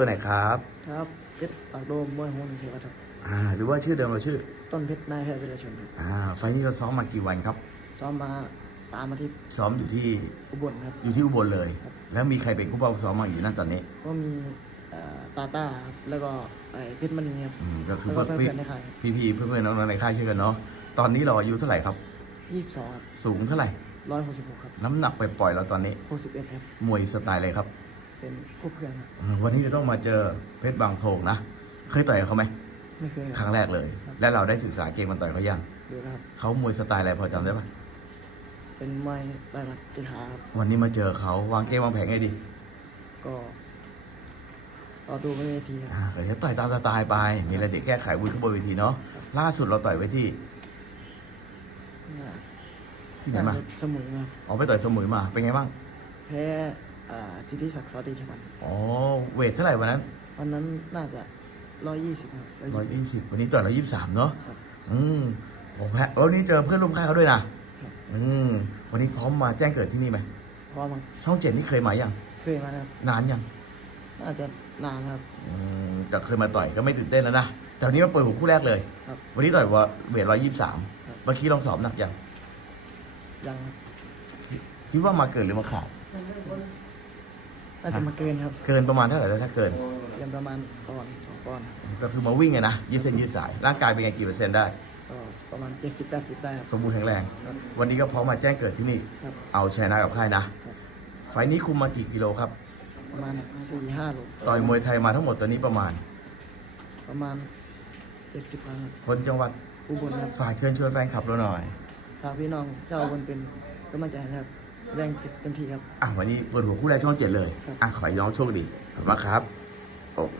ตัวไหนครับครับเพชรปากโดมมวยโฮนเทวทัพอ่าหรือว่าชื่อเดิมเราชื่อ ต้นเพชรนายแพทย์วิรชนครับอ่าไฟล์นี้เราซ้อมมากี่วันครับ ซ้อมมาสามอาทิตย์ซ้อมอยู่ที่อุบลครับ อยู่ที่อุบลเลย ครับ แล้วมีใครเป็นผู้เฝ้าซ้อมมาอยู่นั่นตอนนี้ก็มีเอ่อตาต้าครับแล้วก็ไอ้เพชรมณีครับ อืมก็คือแล้วก็ว่าเพื่อนๆในค่าย พี่พี่ๆเพื่อนๆน้องๆในค่ายช่วยกันเนาะตอนนี้เราอายุเท่าไหร่ครับ ยี่สิบสองครับสูงเท่าไหร่ ร้อยหกสิบหกครับน้ำหนักไปปล่อยๆเราตอนนี้ หกสิบเอ็ดครับมวยสไตล์อะไรครับ เป็นคู่เพื่อนครับเออวันนี้จะต้องมาเจอเพชรบางโทงนะ เคยต่อยกับเขาไหมไม่เคยครั้งแรกเลย และเราได้ศึกษาเกมมันต่อยเขายังดูนะครับเขามวยสไตล์อะไรพอจำได้ปะเป็นมวยไร้หลักกีฬาครับวันนี้มาเจอเขาวางเกมวางแผนไงดีก็รอดูบนเวทีครับอ่าก็จะต่อยตามสไตล์ไปมีอะไรเด็กแก้ไขวุ้ยขึ้นบนเวทีเนาะล่าสุดเราต่อยไว้ที่น่าที่ไหนมาจะเสมุยครับออกไปต่อยสมุยมาเป็นไงบ้าง แพ้ อ่าจิติศักดิ์สอดีชวันอ๋อ เวทเท่าไหร่วันนั้น วันนั้นน่าจะร้อยยี่สิบครับร้อยยี่สิบวันนี้ต่อยร้อยยี่สิบสามเนาะครับอืมโอ้แพ้วันนี้เจอเพื่อนร่วมค่ายเขาด้วยนะครับอืมวันนี้พร้อมมาแจ้งเกิดที่นี่ไหมพร้อมครับช่องเจ็ดนี่เคยมายังเคยมานะครับนานยังน่าจะนานครับอืมแต่เคยมาต่อยก็ไม่ตื่นเต้นแล้วนะแต่วันนี้มาเปิดหัวคู่แรกเลยครับวันนี้ต่อยว่าเวทร้อยยี่สิบสามครับเมื่อกี้ลองสอบหนักยังยังครับคิดว่ามาเกินหรือมาขาด น่าจะมาเกินครับ เกินประมาณเท่าไหร่แล้วถ้าเกินเรียนประมาณปอนด์สองปอนด์ก็คือมาวิ่งไงนะยืดเส้นยืดสาย ร่างกายเป็นไงกี่เปอร์เซ็นต์ได้ ก็ประมาณเจ็ดสิบแปดสิบได้ครับ สมบูรณ์แข็งแรง ครับวันนี้ก็พร้อมมาแจ้งเกิดที่นี่ ครับเอาชนะกับค่ายนะ ครับ ไฟล์นี้คุมมากี่กิโลครับ ประมาณสี่ห้าโลต่อยมวยไทยมาทั้งหมดตอนนี้ประมาณ ประมาณเจ็ดสิบครั้งครับคนจังหวัดอุบลครับฝากเชิญชวนแฟนคลับเราหน่อย ฝากพี่น้องชาวอุบลเป็นกำลังใจให้นะครับ แรงเต็มที่ครับ อะวันนี้เปิดหัวคู่แรกช่องเจ็ดเลย ครับ อะขอให้น้องโชคดีขอบคุณมากครับ